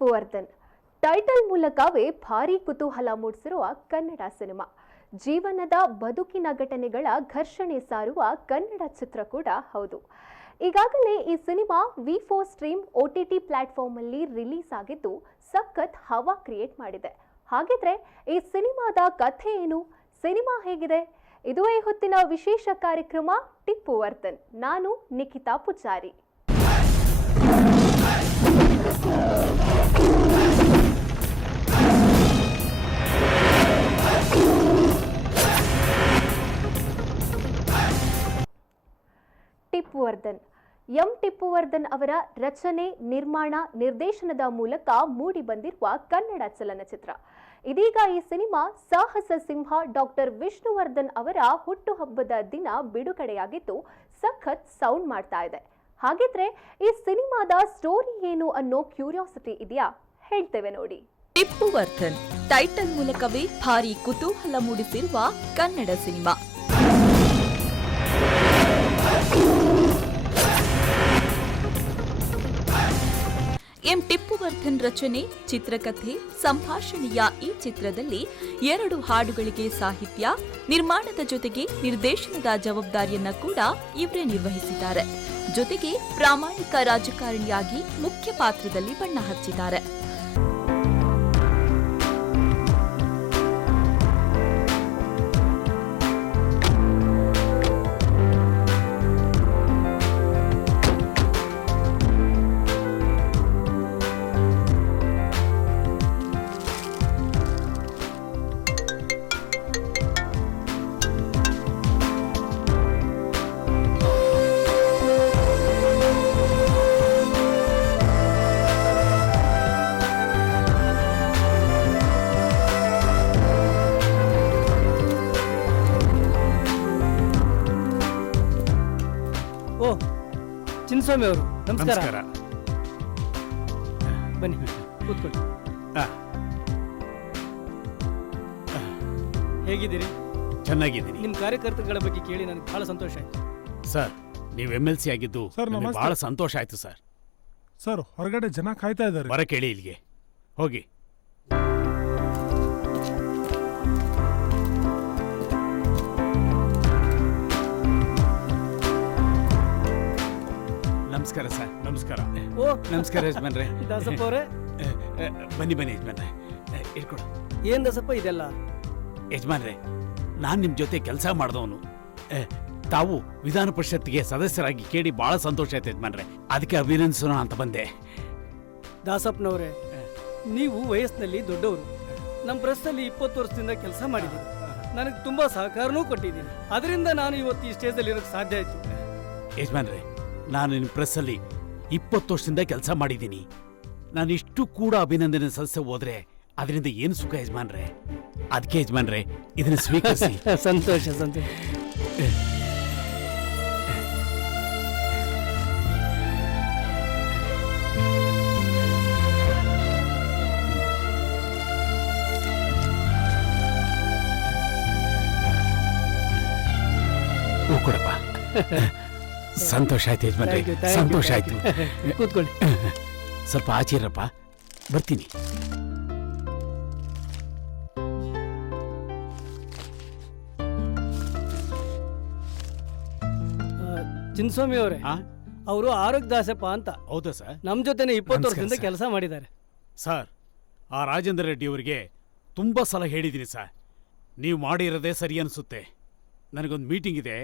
Tipu Vardhan title ಮೂಲಕವೇ ಭಾರೀ ಕುತೂಹಲ ಮೂಡಿಸಿರುವ ಕನ್ನಡ ಸಿನಿಮಾ. ಜೀವನದ ಬದುಕಿನ ಘಟನೆಗಳ ಘರ್ಷಣೆ ಸಾರುವ ಕನ್ನಡ ಚಿತ್ರ ಕೂಡ ಹೌದು. ಈಗಾಗಲೇ ಈ cinema V4 stream OTT platform ಅಲ್ಲಿ ರಿಲೀಸ್ ಆಗಿದ್ದು ಸಖತ್ ಹವಾ ಕ್ರಿಯೇಟ್ ಮಾಡಿದೆ. ಹಾಗಿದ್ರೆ ಈ ಸಿನಿಮಾದ ಕಥೆ ಏನು, ಸಿನಿಮಾ ಹೇಗಿದೆ? ಇದುವೇ ಹೊತ್ತಿನ ವಿಶೇಷ ಕಾರ್ಯಕ್ರಮ ಟಿಪ್ಪು ವರ್ಧನ್. ನಾನು ನಿಖಿತಾ ಪೂಜಾರಿ. ಟಿಪ್ಪು ವರ್ಧನ್ ಟಿಪ್ಪು ವರ್ಧನ್ ಅವರ ರಚನೆ, ನಿರ್ಮಾಣ, ನಿರ್ದೇಶನದ ಮೂಲಕ ಮೂಡಿ ಬಂದಿರುವ ಕನ್ನಡ ಚಲನಚಿತ್ರ. ಇದೀಗ ಈ ಸಿನಿಮಾ ಸಾಹಸ ಸಿಂಹ ಡಾಕ್ಟರ್ ವಿಷ್ಣುವರ್ಧನ್ ಅವರ ಹುಟ್ಟುಹಬ್ಬದ ದಿನ ಬಿಡುಗಡೆಯಾಗಿದ್ದು ಸಖತ್ ಸೌಂಡ್ ಮಾಡ್ತಾ ಇದೆ. ಹಾಗಿದ್ರೆ ಈ ಸಿನಿಮಾದ ಸ್ಟೋರಿ ಏನು ಅನ್ನೋ ಕ್ಯೂರಿಯಾಸಿಟಿ ಇದೆಯಾ? ಹೇಳ್ತೇವೆ ನೋಡಿ. ಟಿಪ್ಪು ವರ್ಧನ್ ಟೈಟಲ್ ಮೂಲಕವೇ ಭಾರಿ ಕುತೂಹಲ ಮೂಡಿಸಿರುವ ಕನ್ನಡ ಸಿನಿಮಾ. ಟಿಪ್ಪು ವರ್ಧನ್ ರಚನೆ, ಚಿತ್ರಕಥೆ, ಸಂಭಾಷಣೆಯ ಈ ಚಿತ್ರದಲ್ಲಿ 2 ಹಾಡುಗಳಿಗೆ ಸಾಹಿತ್ಯ, ನಿರ್ಮಾಣದ ಜೊತೆಗೆ ನಿರ್ದೇಶನದ ಜವಾಬ್ದಾರಿಯನ್ನ ಕೂಡ ಇವರೇ ನಿರ್ವಹಿಸಿದ್ದಾರೆ. ಜೊತೆಗೆ ಪ್ರಾಮಾಣಿಕ ರಾಜಕಾರಣಿಯಾಗಿ ಮುಖ್ಯ ಪಾತ್ರದಲ್ಲಿ ಬಣ್ಣ ಹಚ್ಚಿದ್ದಾರೆ. ಚಿನ್ನಸ್ವಾಮಿ ಅವರು ನಮಸ್ಕಾರ. ಬನ್ನಿ ಕೂತ್ಕೊಳ್ಳಿ. ಹೇಗಿದ್ದೀರಿ? ಚೆನ್ನಾಗಿದ್ದೀನಿ. ನಿಮ್ಮ ಕಾರ್ಯಕರ್ತಗಳ ಬಗ್ಗೆ ಕೇಳಿ ನನಗೆ ಬಹಳ ಸಂತೋಷ ಆಯ್ತು. ಸರ್, ನೀವು MLC ಆಗಿದ್ದು ಬಹಳ ಸಂತೋಷ ಆಯ್ತು ಸರ್. ಸರ್, ಹೊರಗಡೆ ಜನ ಕಾಯ್ತಾ ಇದ್ದಾರೆ. ಬರ ಕೇಳಿ ಇಲ್ಲಿಗೆ ಹೋಗಿ. ನಮಸ್ಕಾರ ಸರ್. ನಮಸ್ಕಾರ. ಓ ನಮಸ್ಕಾರ ಯಜಮಾನ್ರೆ. ದಾಸಪ್ಪ ಅವರೇ, ಬನ್ನಿ ಬನ್ನಿ ಯಜಮಾನ್ರೆ, ಇಟ್ಕೊಡು. ಏನ್ ದಾಸಪ್ಪ ಇದೆಲ್ಲ? ಯಜಮಾನ್ರೆ, ನಾನ್ ನಿಮ್ ಜೊತೆ ಕೆಲಸ ಮಾಡಿದವನು. ತಾವು ವಿಧಾನ ಪರಿಷತ್ಗೆ ಸದಸ್ಯರಾಗಿ ಕೇಳಿ ಬಹಳ ಸಂತೋಷ ಆಯ್ತು ಯಜಮಾನ್ರೆ. ಅದಕ್ಕೆ ಅಭಿನಂದಿಸೋಣ ಅಂತ ಬಂದೆ. ದಾಸಪ್ಪನವರೇ, ನೀವು ವಯಸ್ಸಿನಲ್ಲಿ ದೊಡ್ಡವರು. ನಮ್ಮ ಪ್ರೆಸ್ನಲ್ಲಿ 20 ವರ್ಷದಿಂದ ಕೆಲಸ ಮಾಡಿದ್ದೀನಿ. ನನಗೆ ತುಂಬಾ ಸಹಕಾರನೂ ಕೊಟ್ಟಿದ್ದೀನಿ. ಅದರಿಂದ ನಾನು ಇವತ್ತು ಈ ಸ್ಟೇಜಲ್ಲಿ ಇರೋಕ್ಕೆ ಸಾಧ್ಯ ಆಯ್ತು. ಯಜಮಾನ್ರೆ, ನಾನು ನಿಮ್ಮ ಪ್ರೆಸ್ಸಲ್ಲಿ 20 ವರ್ಷದಿಂದ ಕೆಲಸ ಮಾಡಿದ್ದೀನಿ. ನಾನು ಇಷ್ಟು ಕೂಡ ಅಭಿನಂದನೆ ಸಲ್ಲಿಸ ಹೋದ್ರೆ ಅದರಿಂದ ಏನು ಸುಖ ಯಜಮಾನ್ರೆ. ಅದಕ್ಕೆ ಯಜಮಾನ್ರೆ, ಇದನ್ನ ಸ್ವೀಕರಿಸಿ. ಸಂತೋಷ ಸಂತೋಷ. ಕೊಡಪ್ಪ. ಸಂತೋಷ ಆಯ್ತು ಯಜಮಾನ್ರೆ, ಸಂತೋಷ ಆಯ್ತು. ಕೂತ್ಕೊಳ್ಳಿ. ಸ್ವಲ್ಪ ಆಚೆ ಇರಪ್ಪ, ಬರ್ತೀನಿ. ಚಿನ್ನಸ್ವಾಮಿ ಅವರೇ, ಅವರು ಆರೋಗ್ಯ ದಾಸಪ್ಪ ಅಂತ. ಹೌದಾ ಸರ್? ನಮ್ಮ ಜೊತೆನೆ 20 ವರ್ಷದಿಂದ ಕೆಲಸ ಮಾಡಿದ್ದಾರೆ. ಸರ್, ಆ ರಾಜೇಂದ್ರ ರೆಡ್ಡಿ ಅವರಿಗೆ ತುಂಬಾ ಸಲ ಹೇಳಿದ್ದೀನಿ ಸರ್, ನೀವು ಮಾಡಿರೋದೇ ಸರಿ ಅನಿಸುತ್ತೆ. ನನಗೊಂದು ಮೀಟಿಂಗ್ ಇದೆ,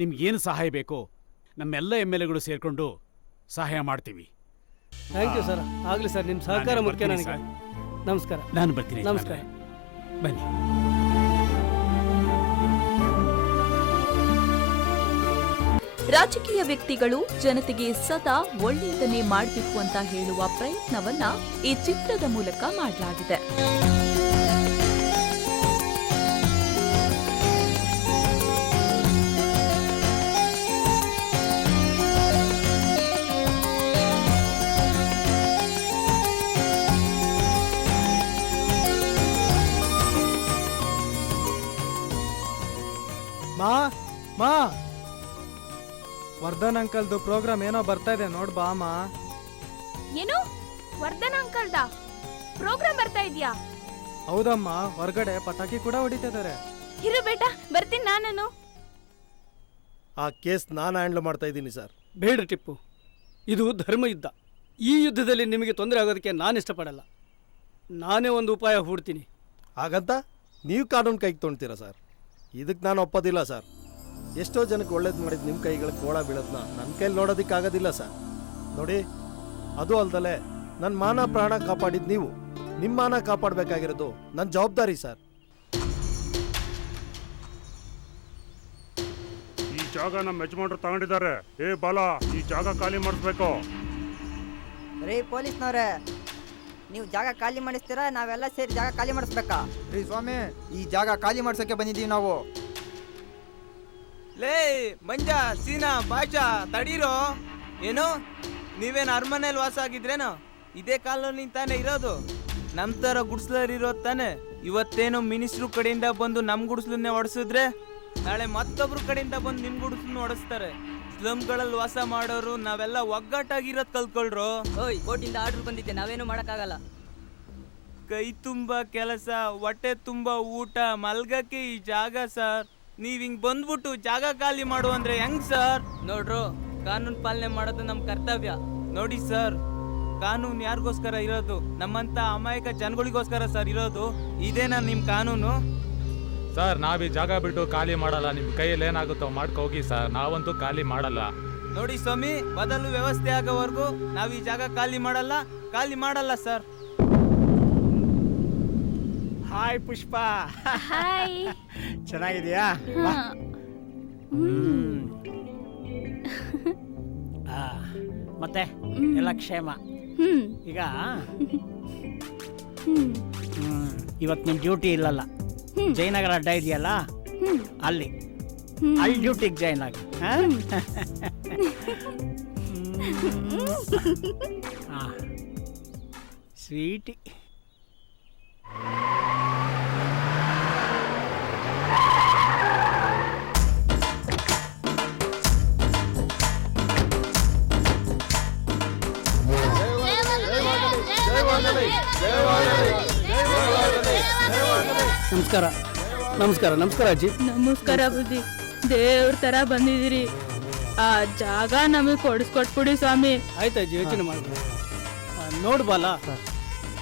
ನಿಮ್ಗೇನು ಸಹಾಯ ಬೇಕೋ ನಮ್ಮೆಲ್ಲ MLAಗಳು ಸೇರ್ಕೊಂಡು ಸಹಾಯ ಮಾಡ್ತೀವಿ. Thank you sir. ಆಗಲಿ ಸರ್, ನಿಮ್ಮ ಸಹಕಾರ ಮುಖ್ಯ ನನಗೆ. ನಮಸ್ಕಾರ. ನಾನು ಬರ್ತೀನಿ. ನಮಸ್ಕಾರ. ಬನ್ನಿ. ರಾಜಕೀಯ ವ್ಯಕ್ತಿಗಳು ಜನತೆಗೆ ಸದಾ ಒಳ್ಳೆಯದನ್ನೇ ಮಾಡಬೇಕು ಅಂತ ಹೇಳುವ ಪ್ರಯತ್ನವನ್ನ ಈ ಚಿತ್ರದ ಮೂಲಕ ಮಾಡಲಾಗಿದೆ. ಮಾ ಮಾ ವರ್ಧನ್ ಅಂಕಲ್ದು ಪ್ರೋಗ್ರಾಮ್ ಏನೋ ಬರ್ತಾ ಇದೆ, ನೋಡ್ ಬಾ ಅಮ್ಮ. ಏನು ವರ್ಧನ ಅಂಕಲ್ದ ಪ್ರೋಗ್ರಾಮ್ ಬರ್ತಾ ಇದೆಯಾ? ಹೌದಮ್ಮ, ಹೊರಗಡೆ ಪಟಾಕಿ ಕೂಡ ಹೊಡಿತಿದ್ದಾರೆ. ಇರು ಬೇಟಾ, ಬರ್ತೀನಿ ನಾನು. ಆ ಕೇಸ್ ನಾನು ಹ್ಯಾಂಡಲ್ ಮಾಡ್ತಾ ಇದ್ದೀನಿ ಸರ್. ಬೇಡ ಟಿಪ್ಪು, ಇದು ಧರ್ಮ ಯುದ್ಧ. ಈ ಯುದ್ಧದಲ್ಲಿ ನಿಮಗೆ ತೊಂದರೆ ಆಗೋದಕ್ಕೆ ನಾನು ಇಷ್ಟಪಡಲ್ಲ. ನಾನೇ ಒಂದು ಉಪಾಯ ಹೂಡ್ತೀನಿ. ಹಾಗಂತ ನೀವು ಕಾನೂನು ಕೈಗೆ ತೊಗೊಳ್ತೀರಾ ಸರ್? ಇದಕ್ಕೆ ನಾನು ಒಪ್ಪೋದಿಲ್ಲ ಸರ್. ಎಷ್ಟೋ ಜನಕ್ಕೆ ಒಳ್ಳೇದು ಮಾಡಿದ ನಿಮ್ಮ ಕೈಗಳಿಗೆ ಕೋಳ ಬೀಳೋದನ್ನ ನನ್ನ ಕೈಲಿ ನೋಡೋದಕ್ಕಾಗೋದಿಲ್ಲ ಸರ್. ನೋಡಿ, ಅದು ಅಲ್ದಲೆ ನನ್ನ ಮಾನ ಪ್ರಾಣ ಕಾಪಾಡಿದ್ದು ನೀವು. ನಿಮ್ಮ ಮಾನ ಕಾಪಾಡಬೇಕಾಗಿರೋದು ನನ್ನ ಜವಾಬ್ದಾರಿ ಸರ್. ಈ ಜಾಗ ನಮ್ಮ ಯಜಮಾನ್ರು ತಗೊಂಡಿದ್ದಾರೆ. ಏ ಬಾಲ, ಈ ಜಾಗ ಖಾಲಿ ಮಾಡಿಸ್ಬೇಕು. ರೀ ಪೊಲೀಸ್ನವ್ರೆ, ನೀವು ಜಾಗ ಖಾಲಿ ಮಾಡಿಸ್ತೀರಾ? ನಾವೆಲ್ಲ ಸೇರಿ ಜಾಗ ಖಾಲಿ ಮಾಡಿಸ್ಬೇಕಾ? ರೀ ಸ್ವಾಮಿ, ಈ ಜಾಗ ಖಾಲಿ ಮಾಡ್ಸಕ್ಕೆ ಬಂದಿದ್ದೀವಿ ನಾವು. ಲೇ ಮಂಜ, ಸೀನಾ, ಬಾಷಾ, ತಡೀರೋ. ಏನು ನೀವೇನು ಅರಮನೆಯಲ್ಲಿ ವಾಸ ಆಗಿದ್ರೇನೋ? ಇದೇ ಕಾಲೋನಿ ತಾನೇ ಇರೋದು. ನಮ್ಮ ಥರ ಗುಡ್ಸ್ಲರಿರೋದು ತಾನೆ. ಇವತ್ತೇನು ಮಿನಿಸ್ಟ್ರು ಕಡೆಯಿಂದ ಬಂದು ನಮ್ಮ ಗುಡ್ಸ್ಲನ್ನೇ ಹೊಡೆಸಿದ್ರೆ, ನಾಳೆ ಮತ್ತೊಬ್ರು ಕಡೆಯಿಂದ ಬಂದು ನಿಮ್ಮ ಗುಡ್ಸ್ಲನ್ನ ಹೊಡೆಸ್ತಾರೆ. ಸ್ಲಮ್ಗಳಲ್ಲಿ ವಾಸ ಮಾಡೋರು ನಾವೆಲ್ಲ ಒಗ್ಗಟ್ಟಾಗಿರೋದು ಕಲ್ತ್ಕೊಳ್ರು. ಓಯ್, ಕೋರ್ಟಿಂದ ಆರ್ಡರ್ ಬಂದಿದ್ದೆ, ನಾವೇನು ಮಾಡೋಕ್ಕಾಗಲ್ಲ. ಕೈ ತುಂಬ ಕೆಲಸ, ಹೊಟ್ಟೆ ತುಂಬ ಊಟ, ಮಲ್ಗಕ್ಕೆ ಈ ಜಾಗ ಸರ್. ನೀವ್ ಹಿಂಗ್ ಬಂದ್ಬಿಟ್ಟು ಜಾಗ ಖಾಲಿ ಮಾಡು ಅಂದ್ರೆ ಹೆಂಗ್ ಸರ್? ನೋಡ್ರು, ಕಾನೂನು ಪಾಲನೆ ಮಾಡೋದು ನಮ್ ಕರ್ತವ್ಯ. ನೋಡಿ ಸರ್, ಕಾನೂನು ಯಾರಿಗೋಸ್ಕರ ಇರೋದು? ನಮ್ಮಂತ ಅಮಾಯಕ ಜನಗಳಿಗೋಸ್ಕರ ಸರ್ ಇರೋದು. ಇದೇನಾ ನಿಮ್ ಕಾನೂನು? ಸರ್, ನಾವ್ ಈ ಜಾಗ ಬಿಟ್ಟು ಖಾಲಿ ಮಾಡಲ್ಲ. ನಿಮ್ ಕೈಯಲ್ಲಿ ಏನಾಗುತ್ತೋ ಮಾಡ್ಕೋಗಿ ಸರ್, ನಾವಂತೂ ಖಾಲಿ ಮಾಡಲ್ಲ. ನೋಡಿ ಸ್ವಾಮಿ, ಬದಲು ವ್ಯವಸ್ಥೆ ಆಗೋವರೆಗೂ ನಾವ್ ಈ ಜಾಗ ಖಾಲಿ ಮಾಡಲ್ಲ ಸರ್. ಹಾಯ್ ಪುಷ್ಪ. ಹಾಯ್. ಚೆನ್ನಾಗಿದೆಯಾ? ಮತ್ತೆ ಎಲ್ಲ ಕ್ಷೇಮ? ಈಗ ಇವತ್ತು ನಿಮ್ ಡ್ಯೂಟಿ ಇಲ್ಲಲ್ಲ, ಜಯನಗರ ಅಡ್ಡ ಇದೆಯಲ್ಲ, ಅಲ್ಲಿ ಡ್ಯೂಟಿಗೆ ಜಾಯ್ನ್ ಆಗಿ. ಸ್ವೀಟಿ. ನಮಸ್ಕಾರ. ನಮಸ್ಕಾರ. ನಮಸ್ಕಾರ ಅಜ್ಜಿ. ನಮಸ್ಕಾರ ಬುದ್ಧಿ. ದೇವ್ರ ತರ ಬಂದಿದ್ದೀರಿ. ಆ ಜಾಗ ನಮಗೆ ಕೊಡಿಸ್ಕೊಟ್ಬಿಡಿ ಸ್ವಾಮಿ. ಆಯ್ತು ಅಜ್ಜಿ, ಯೋಚನೆ ಮಾಡ್ಬೋದು. ನೋಡು ಬಾಲ,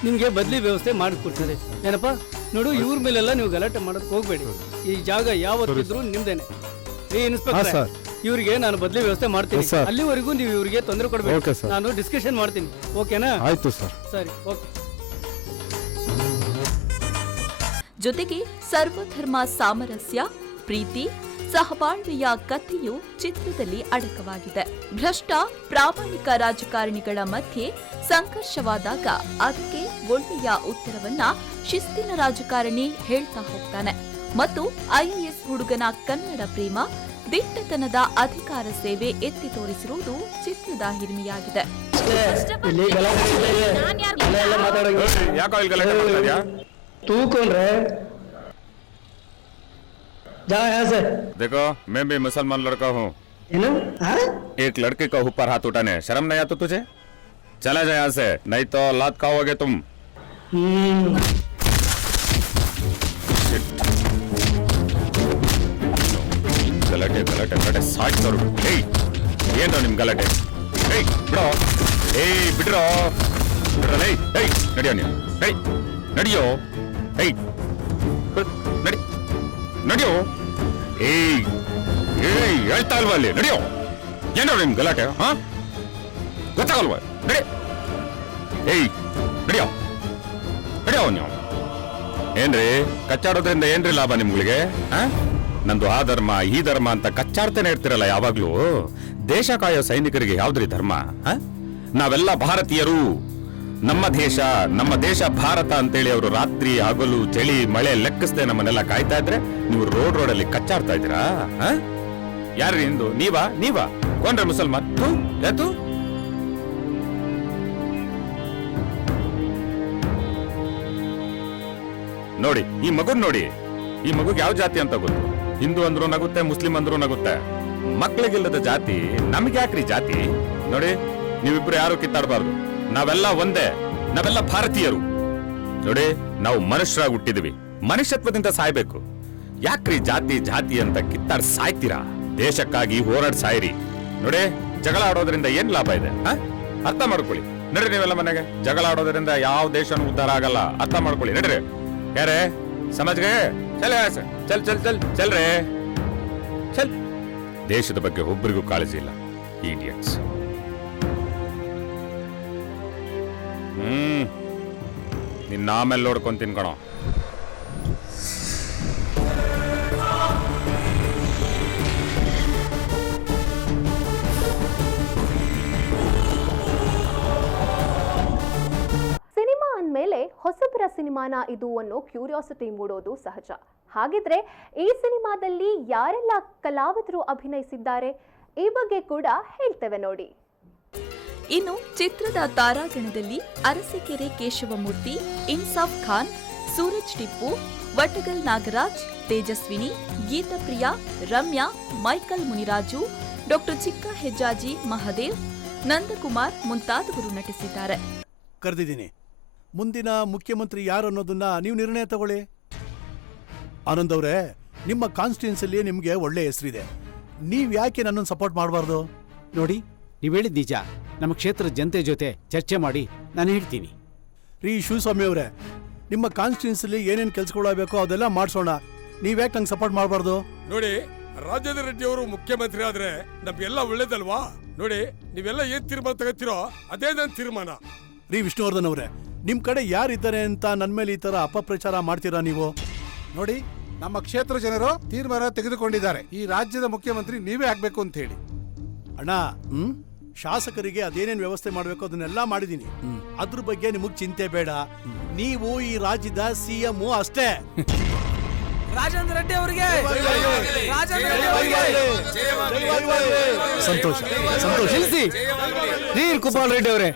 ನಿಮ್ಗೆ ಬದಲಿ ವ್ಯವಸ್ಥೆ ಮಾಡಿಕೊಡ್ತಾರೆ. ಏನಪ್ಪ ನೋಡು, ಇವ್ರ ಮೇಲೆಲ್ಲ ನೀವು ಗಲಾಟೆ ಮಾಡೋಕೆ ಹೋಗ್ಬೇಡಿ. ಈ ಜಾಗ ಯಾವತ್ತಿದ್ರು ನಿಮ್ದೇನೆ. ಇನ್ಸ್ಪೆಕ್ಟರ್, ಇವ್ರಿಗೆ ನಾನು ಬದಲಿ ವ್ಯವಸ್ಥೆ ಮಾಡ್ತೀನಿ. ಅಲ್ಲಿವರೆಗೂ ನೀವು ಇವ್ರಿಗೆ ತೊಂದರೆ ಕೊಡಬೇಕು. ನಾನು ಡಿಸ್ಕಷನ್ ಮಾಡ್ತೀನಿ. ಓಕೆನಾ? ಆಯ್ತು ಸರ್. ಸರಿ, ಓಕೆ. ಜೊತೆಗೆ ಸರ್ವಧರ್ಮ ಸಾಮರಸ್ಯ, ಪ್ರೀತಿ, ಸಹಬಾಳ್ವೆಯ ಕಥೆಯು ಚಿತ್ರದಲ್ಲಿ ಅಡಕವಾಗಿದೆ. ಭ್ರಷ್ಟ ಪ್ರಾಮಾಣಿಕ ರಾಜಕಾರಣಿಗಳ ಮಧ್ಯೆ ಸಂಘರ್ಷವಾದಾಗ ಅದಕ್ಕೆ ಒಳ್ಳೆಯ ಉತ್ತರವನ್ನ ಶಿಸ್ತಿನ ರಾಜಕಾರಣಿ ಹೇಳ್ತಾ ಹೋಗ್ತಾನೆ. ಮತ್ತು ಐಎಎಸ್ ಹುಡುಗನ ಕನ್ನಡ ಪ್ರೇಮ, ದಿಟ್ಟತನದ ಅಧಿಕಾರ ಸೇವೆ ಎತ್ತಿ ತೋರಿಸಿರುವುದು ಚಿತ್ರದ ಹಿರಿಮೆಯಾಗಿದೆ. तू कौन रहे? जा यहाँ से। देखो, मैं भी मुसलमान लड़का हूँ. एक लड़के का ऊपर हाथ उठाने शर्म नहीं आता तुझे? चला जाए यहाँ से, नहीं तो लात खाओगे तुम. ಗಲಾಟೆ ಗಲಾಟೆ ಗಲಾಟೆ ಸಾಯ್ತವ್ರು. ಏನು ನಿಮ್ ಗಲಾಟೆ? ಬಿಡೋ, ಬಿಡ್ರೋ, ಬಿಡ್ರಲ್ಲ. ನಡಿಯೋ ನೀವು, ನಡಿಯೋ, ನಡಿ, ನಡಿಯೋ. ಹೇಳ್ತಾ ಇಲ್ವಾ ಅಲ್ಲಿ? ನಡಿಯೋ. ಏನೋ ನಿಮ್ ಗಲಾಟೆ? ಹಾ, ಗೊತ್ತಾಗಲ್ವಾ? ನಡಿ, ನಡಿಯೋ, ನಡಿಯೋ. ನೀವು ಏನ್ರಿ ಕಚ್ಚಾಡೋದ್ರಿಂದ ಏನ್ರಿ ಲಾಭ ನಿಮ್ಗಳಿಗೆ? ನಂದು ಆ ಧರ್ಮ ಈ ಧರ್ಮ ಅಂತ ಕಚ್ಚಾಡ್ತಾನೆ ಇರ್ತಿರಲ್ಲ ಯಾವಾಗ್ಲೂ. ದೇಶ ಕಾಯೋ ಸೈನಿಕರಿಗೆ ಯಾವ್ದ್ರಿ ಧರ್ಮ? ನಾವೆಲ್ಲ ಭಾರತೀಯರು. ನಮ್ಮ ದೇಶ ಭಾರತ ಅಂತೇಳಿ ಅವರು ರಾತ್ರಿ ಹಗಲು ಚಳಿ ಮಳೆ ಲೆಕ್ಕಿಸದೆ ನಮ್ಮನ್ನೆಲ್ಲ ಕಾಯ್ತಾ ಇದ್ರೆ ನೀವು ರೋಡಲ್ಲಿ ಕಚ್ಚಾಡ್ತಾ ಇದ್ದೀರಾ? ಯಾರು ಇಂದು? ನೀವಾ ಕೊಂಡ್ರೆ ಮುಸಲ್ಮಾನ್? ಯಾತು? ನೋಡಿ ಈ ಮಗುನ್ ನೋಡಿ. ಈ ಮಗುಗೆ ಯಾವ ಜಾತಿ ಅಂತ ಗೊತ್ತು? ಹಿಂದೂ ಅಂದ್ರೂ ನಗುತ್ತೆ, ಮುಸ್ಲಿಂ ಅಂದ್ರೂ ನಗುತ್ತೆ. ಮಕ್ಳಿಗಿಲ್ಲದ ಜಾತಿ ನಮ್ಗೆ ಯಾಕ್ರಿ ಜಾತಿ? ನೋಡಿ, ನೀವಿಬ್ರು ಯಾರು ಕಿತ್ತಾಡಬಾರ್ದು. ನಾವೆಲ್ಲ ಒಂದೇ. ನಾವೆಲ್ಲ ಭಾರತೀಯರು. ನೋಡಿ, ನಾವು ಮನುಷ್ಯರಾಗಿ ಹುಟ್ಟಿದ್ವಿ, ಮನುಷ್ಯತ್ವದಿಂದ ಸಾಯ್ಬೇಕು. ಯಾಕ್ರಿ ಜಾತಿ ಜಾತಿ ಅಂತ ಕಿತ್ತಾಡ್ ಸಾಯ್ತೀರಾ? ದೇಶಕ್ಕಾಗಿ ಹೋರಾಡ್ ಸಾಯಿರಿ. ನೋಡಿ, ಜಗಳ ಆಡೋದ್ರಿಂದ ಏನ್ ಲಾಭ ಇದೆ? ಅರ್ಥ ಮಾಡ್ಕೊಳ್ಳಿ. ನಡ್ರಿ ನೀವೆಲ್ಲ ಮನೆಗೆ. ಜಗಳ ಆಡೋದ್ರಿಂದ ಯಾವ ದೇಶನೂ ಉದ್ಧಾರ ಆಗಲ್ಲ. ಅರ್ಥ ಮಾಡ್ಕೊಳ್ಳಿ. ನಡ್ರಿ. ಯಾರೇ ಸಮಾಜ್ಗೆ ಚಲ್ ಚಲ್ ಚಲ್ ಚಲ್ ಚಲ್ರೇ ಚಲ್. ದೇಶದ ಬಗ್ಗೆ ಒಬ್ಬರಿಗೂ ಕಾಳಜಿ ಇಲ್ಲ, ಇಡಿಯಟ್ಸ್. ನಿನ್ನ ಆಮೇಲೆ ನೋಡ್ಕೊಂಡ್ ತಿನ್ಕೊಳೋ. ಸಿನಿಮಾ ಅಂದಮೇಲೆ ಹೊಸಬರ ಸಿನಿಮಾನ ಇದು ಅನ್ನೋ ಕ್ಯೂರಿಯಾಸಿಟಿ ಮೂಡೋದು ಸಹಜ. ಹಾಗಿದ್ರೆ ಈ ಸಿನಿಮಾದಲ್ಲಿ ಯಾರೆಲ್ಲ ಕಲಾವಿದರು ಅಭಿನಯಿಸಿದ್ದಾರೆ ಈ ಬಗ್ಗೆ ಕೂಡ ಹೇಳ್ತೇವೆ ನೋಡಿ. ಇನ್ನು ಚಿತ್ರದ ತಾರಾಗಣದಲ್ಲಿ ಅರಸೀಕೆರೆ ಕೇಶವಮೂರ್ತಿ, ಇನ್ಸಾಫ್ ಖಾನ್, ಸೂರಜ್ ಟಿಪ್ಪು, ವಟಗಲ್ ನಾಗರಾಜ್, ತೇಜಸ್ವಿನಿ, ಗೀತಪ್ರಿಯಾ, ರಮ್ಯಾ, ಮೈಕಲ್ ಮುನಿರಾಜು, ಡಾಕ್ಟರ್ ಚಿಕ್ಕ ಹೆಜ್ಜಾಜಿ ಮಹದೇವ್, ನಂದಕುಮಾರ್ ಮುಂತಾದವರು ನಟಿಸಿದ್ದಾರೆ. ಕರೆದಿದ್ದೀನಿ. ಮುಂದಿನ ಮುಖ್ಯಮಂತ್ರಿ ಯಾರು ಅನ್ನೋದನ್ನ ನೀವು ನಿರ್ಣಯ ತಗೊಳ್ಳಿ. ಆನಂದ್ ಅವರೇ, ನಿಮ್ಮ ಕಾನ್ಸ್ಟಿಟ್ಯೂನ್ಸಿಲಿ ನಿಮಗೆ ಒಳ್ಳೆ ಹೆಸರಿದೆ. ನೀವು ಯಾಕೆ ನನ್ನನ್ನು ಸಪೋರ್ಟ್ ಮಾಡಬಾರ್ದು? ನೋಡಿ, ನೀವು ಹೇಳಿದ ನಿಜ. ನಮ್ಮ ಕ್ಷೇತ್ರದ ಜನತೆ ಜೊತೆ ಚರ್ಚೆ ಮಾಡಿ ನಾನು ಹೇಳ್ತೀನಿ. ರೀ ಶಿವಸ್ವಾಮಿ ಅವರೇ, ನಿಮ್ಮ ಕಾನ್ಸ್ಟಿಟ್ಯೂನ್ಸಿಲಿ ಏನೇನು ಕೆಲಸಗಳಾಗಬೇಕೋ ಅದೆಲ್ಲ ಮಾಡಿಸೋಣ. ನೀವ್ಯಾಕೆ ನಂಗೆ ಸಪೋರ್ಟ್ ಮಾಡಬಾರ್ದು? ನೋಡಿ, ರಾಜೇಂದ್ರ ರೆಡ್ಡಿ ಅವರು ಮುಖ್ಯಮಂತ್ರಿ ಆದ್ರೆ ನಮ್ಗೆಲ್ಲ ಒಳ್ಳೇದಲ್ವಾ? ನೋಡಿ, ನೀವೆಲ್ಲ ಏನ್ ತೀರ್ಮಾನ ತಗೋತೀರೋ ಅದೇ ನನ್ನ ತೀರ್ಮಾನ. ರೀ ವಿಷ್ಣುವರ್ಧನ್ ಅವರೇ, ನಿಮ್ ಕಡೆ ಯಾರಿದ್ದಾರೆ ಅಂತ ನನ್ನ ಮೇಲೆ ಈ ತರ ಅಪಪ್ರಚಾರ ಮಾಡ್ತೀರಾ ನೀವು? ನೋಡಿ, ನಮ್ಮ ಕ್ಷೇತ್ರ ಜನರು ತೀರ್ಮಾನ ತೆಗೆದುಕೊಂಡಿದ್ದಾರೆ. ಈ ರಾಜ್ಯದ ಮುಖ್ಯಮಂತ್ರಿ ನೀವೇ ಆಗ್ಬೇಕು ಅಂತ ಹೇಳಿ. ಅಣ್ಣ, ಶಾಸಕರಿಗೆ ಅದೇನೇನು ವ್ಯವಸ್ಥೆ ಮಾಡಬೇಕು ಅದನ್ನೆಲ್ಲ ಮಾಡಿದೀನಿ. ಅದ್ರ ಬಗ್ಗೆ ನಿಮಗ್ ಚಿಂತೆ ಬೇಡ. ನೀವು ಈ ರಾಜ್ಯದ CM ಅಷ್ಟೇ. ರಾಜೇಂದ್ರ ರೆಡ್ಡಿ ಅವರಿಗೆ ಸಂತೋಷ ಸಂತೋಷ. ರೀ ಕುಪಾಲ್ ರೆಡ್ಡಿ ಅವರೇ,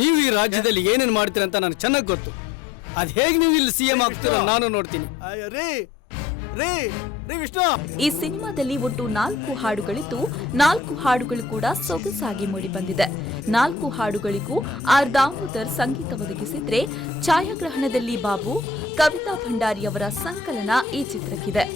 ನೀವು ಈ ರಾಜ್ಯದಲ್ಲಿ ಏನೇನು ಮಾಡ್ತೀರ ಅಂತ ನನಗೆ ಚೆನ್ನಾಗಿ ಗೊತ್ತು. ಅದ್ ಹೇಗೆ ನೀವು ಇಲ್ಲಿ CM ಆಗ್ತೀರಾ ನಾನು ನೋಡ್ತೀನಿ. ವಿಷ್ಣು, ಈ ಸಿನಿಮಾದಲ್ಲಿ ಒಟ್ಟು 4 ಹಾಡುಗಳಿದ್ದು 4 ಹಾಡುಗಳು ಕೂಡ ಸೊಗಸಾಗಿ ಮೂಡಿಬಂದಿದೆ. 4 ಹಾಡುಗಳಿಗೂ ಆರ್ ದಾಮೋದರ್ ಸಂಗೀತ ಒದಗಿಸಿದ್ರೆ, ಛಾಯಾಗ್ರಹಣದಲ್ಲಿ ಬಾಬು, ಕವಿತಾ ಭಂಡಾರಿಯವರ ಸಂಕಲನ ಈ ಚಿತ್ರಕ್ಕಿದೆ.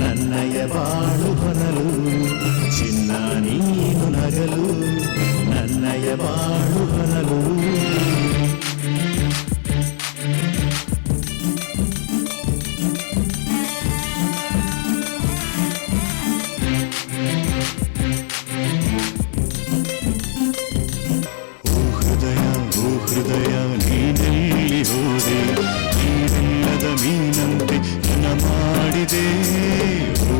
ನನ್ನಯ ಬಾಳು ಹೊನಲು ಚಿನ್ನ ನೀನು ನಗಲು, ನನ್ನಯ ಬಾಳು ಹೊನಲು. ಓ ಹೃದಯ ನೀನೆಲ್ಲಿ ಹೋದೆ, ನೀರಿಲ್ಲದ ಮೀನಂತೆ ನನ್ನ ಮಾಡಿದೆ. ಓ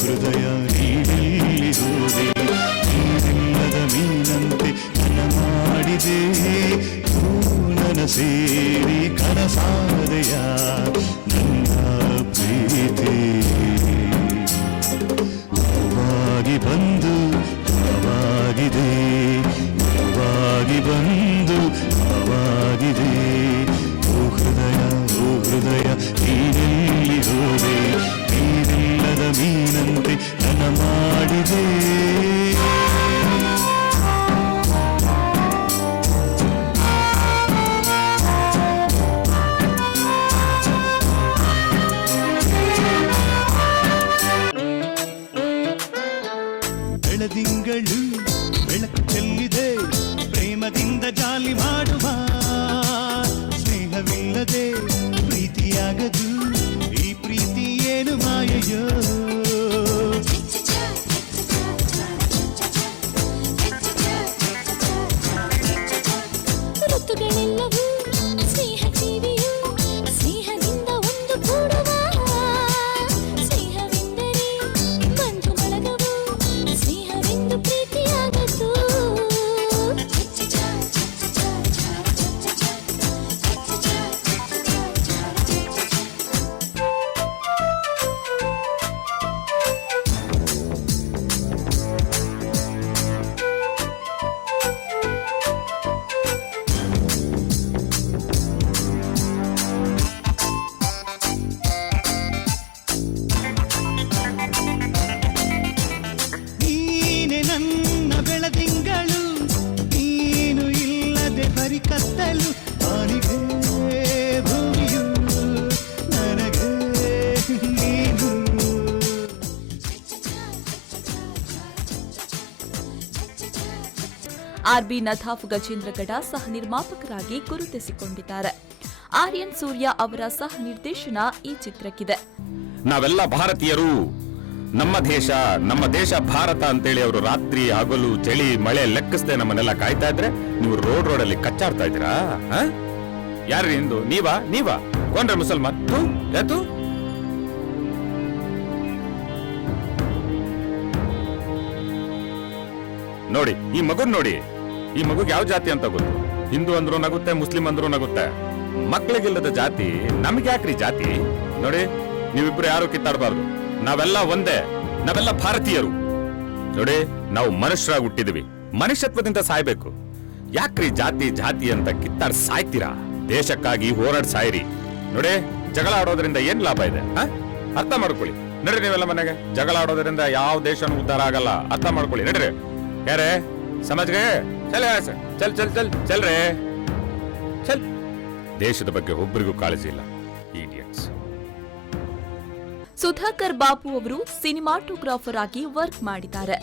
ಹೃದಯ ನೀನೆಲ್ಲಿ ಹೋದೆ, ನೀರಿಲ್ಲದ ಮೀನಂತೆ ನನ್ನ ಮಾಡಿದೆ. ನನ್ನ ಸೇರಿ ಕನಸಾದೆಯ ನನ್ನ ಪ್ರೀತಿ. ನೋವಾಗಿ ಬಂದು ನೋವಾಗಿದೆ, ನೋವಾಗಿ ಬಂದು ಆರ್ಬಿ ನದಾಫ್ ಗಜೇಂದ್ರಗಡ ಸಹ ನಿರ್ಮಾಪಕರಾಗಿ ಗುರುತಿಸಿಕೊಂಡಿದ್ದಾರೆ. ಆರ್ಯನ್ ಸೂರ್ಯ ಅವರ ಸಹ ನಿರ್ದೇಶನ ಈ ಚಿತ್ರಕ್ಕಿದೆ. ನಾವೆಲ್ಲ ಭಾರತೀಯರು, ನಮ್ಮ ದೇಶ ಭಾರತ ಅಂತೇಳಿ ಅವರು ರಾತ್ರಿ ಹಗಲು ಚಳಿ ಮಳೆ ಲೆಕ್ಕಿಸದೆ ನಮ್ಮನ್ನೆಲ್ಲ ಕಾಯ್ತಾ ಇದ್ರೆ ನೀವು ರೋಡಲ್ಲಿ ಕಚ್ಚಾಡ್ತಾ ಇದ್ದೀರಾ? ಯಾರು ಇಂದು? ನೀವಾ ಕೊಂಡ್ರೆ ಮುಸಲ್ಮಾನ್? ಯಾತು? ನೋಡಿ ಈ ಮಗುನ್ ನೋಡಿ, ಈ ಮಗುಗೆ ಯಾವ ಜಾತಿ ಅಂತ ಗೊತ್ತು? ಹಿಂದೂ ಅಂದ್ರೂ ನಗುತ್ತೆ, ಮುಸ್ಲಿಂ ಅಂದ್ರೂ ನಗುತ್ತೆ. ಮಕ್ಕಳಿಗಿಲ್ಲದ ಜಾತಿ ನಮ್ಗೆ ಯಾಕ್ರಿ ಜಾತಿ? ನೋಡಿ ನೀವಿಬ್ರು ಯಾರು ಕಿತ್ತಾಡಬಾರ್ದು. ನಾವೆಲ್ಲ ಒಂದೇ, ನಾವೆಲ್ಲ ಭಾರತೀಯರು. ನೋಡಿ ನಾವು ಮನುಷ್ಯರಾಗಿ ಹುಟ್ಟಿದ್ವಿ, ಮನುಷ್ಯತ್ವದಿಂದ ಸಾಯ್ಬೇಕು. ಯಾಕ್ರಿ ಜಾತಿ ಅಂತ ಕಿತ್ತಾಡ್ ಸಾಯ್ತೀರಾ? ದೇಶಕ್ಕಾಗಿ ಹೋರಾಡ್ ಸಾಯಿರಿ. ನೋಡಿ ಜಗಳ ಆಡೋದ್ರಿಂದ ಏನ್ ಲಾಭ ಇದೆ? ಅರ್ಥ ಮಾಡ್ಕೊಳ್ಳಿ. ನಡ್ರಿ ನೀವೆಲ್ಲ ಮನೆಗೆ. ಜಗಳ ಆಡೋದ್ರಿಂದ ಯಾವ ದೇಶನೂ ಉದ್ಧಾರ ಆಗಲ್ಲ. ಅರ್ಥ ಮಾಡ್ಕೊಳ್ಳಿ. ನಡ್ರಿ ಯಾರೇ ಸಮಾಜ್ಗೆ ಚಲ್ ಚಲ್ ಚಲ್ ಚಲ್ ಚಲ್ ರೇ ಚಲ್. ದೇಶದ ಬಗ್ಗೆ ಒಬ್ಬರಿಗೂ ಕಾಳಜಿ ಇಲ್ಲ. ಇಡಿಯಟ್ಸ್. ಸುಧಾಕರ್ ಬಾಬು ಅವರು ಸಿನಿಮಾಟೋಗ್ರಾಫರ್ ಆಗಿ ವರ್ಕ್ ಮಾಡಿದ್ದಾರೆ.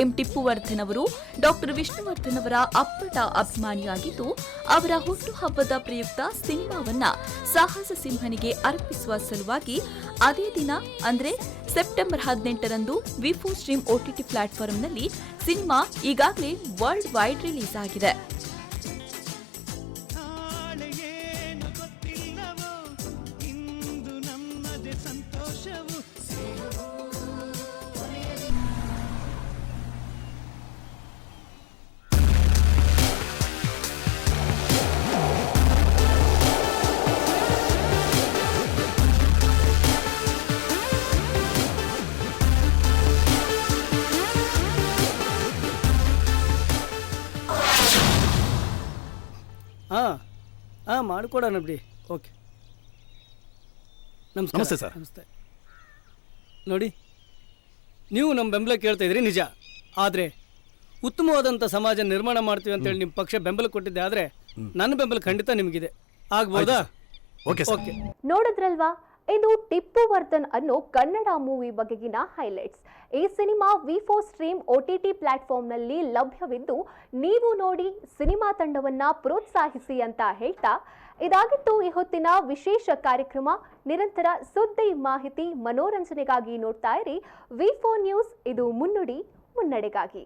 ಎಂ ಟಿಪ್ಪುವರ್ಧನ್ ಅವರು ಡಾಕ್ಟರ್ ವಿಷ್ಣುವರ್ಧನ್ ಅವರ ಅಪ್ಪಟ ಅಭಿಮಾನಿಯಾಗಿದ್ದು, ಅವರ ಹುಟ್ಟುಹಬ್ಬದ ಪ್ರಯುಕ್ತ ಸಿನಿಮಾವನ್ನ ಸಾಹಸ ಸಿಂಹನಿಗೆ ಅರ್ಪಿಸುವ ಸಲುವಾಗಿ ಅದೇ ದಿನ ಅಂದ್ರೆ ಸೆಪ್ಟೆಂಬರ್ 18ರಂದು ವಿ4 ಸ್ಟ್ರೀಮ್ OTT ಪ್ಲಾಟ್ಫಾರ್ಮ್ನಲ್ಲಿ ಸಿನಿಮಾ ಈಗಾಗಲೇ ವರ್ಲ್ಡ್ ವೈಡ್ ರಿಲೀಸ್ ಆಗಿದೆ. ಮಾಡಿಕೊಡೋಣ ಬಿಡಿ. ಓಕೆ, ನಮಸ್ತೆ ಸರ್. ನಮಸ್ತೆ. ನೋಡಿ, ನೀವು ನಮ್ಮ ಬೆಂಬಲ ಕೇಳ್ತಾ ಇದ್ರಿ ನಿಜ. ಆದರೆ ಉತ್ತಮವಾದಂಥ ಸಮಾಜ ನಿರ್ಮಾಣ ಮಾಡ್ತೀವಿ ಅಂತೇಳಿ ನಿಮ್ಮ ಪಕ್ಷ ಬೆಂಬಲ ಕೊಟ್ಟಿದ್ದೆ. ಆದರೆ ನನ್ನ ಬೆಂಬಲ ಖಂಡಿತ ನಿಮಗಿದೆ. ಆಗ್ಬೋದಾ? ಓಕೆ. ನೋಡಿದ್ರಲ್ವಾ, ಇದು ಟಿಪ್ಪುವರ್ಧನ್ ಅನ್ನೋ ಕನ್ನಡ ಮೂವಿ ಬಗೆಗಿನ ಹೈಲೈಟ್ಸ್. ಈ ಸಿನಿಮಾ ವಿ4 ಸ್ಟ್ರೀಮ್ OTT ಪ್ಲಾಟ್ಫಾರ್ಮ್ನಲ್ಲಿ ಲಭ್ಯವಿದ್ದು, ನೀವು ನೋಡಿ ಸಿನಿಮಾ ತಂಡವನ್ನ ಪ್ರೋತ್ಸಾಹಿಸಿ ಅಂತ ಹೇಳ್ತಾ, ಇದಾಗಿತ್ತು ಈ ಹೊತ್ತಿನ ವಿಶೇಷ ಕಾರ್ಯಕ್ರಮ. ನಿರಂತರ ಸುದ್ದಿ, ಮಾಹಿತಿ, ಮನೋರಂಜನೆಗಾಗಿ ನೋಡ್ತಾ ಇರಿ ವಿ4 ನ್ಯೂಸ್. ಇದು ಮುನ್ನುಡಿ, ಮುನ್ನಡೆಗಾಗಿ.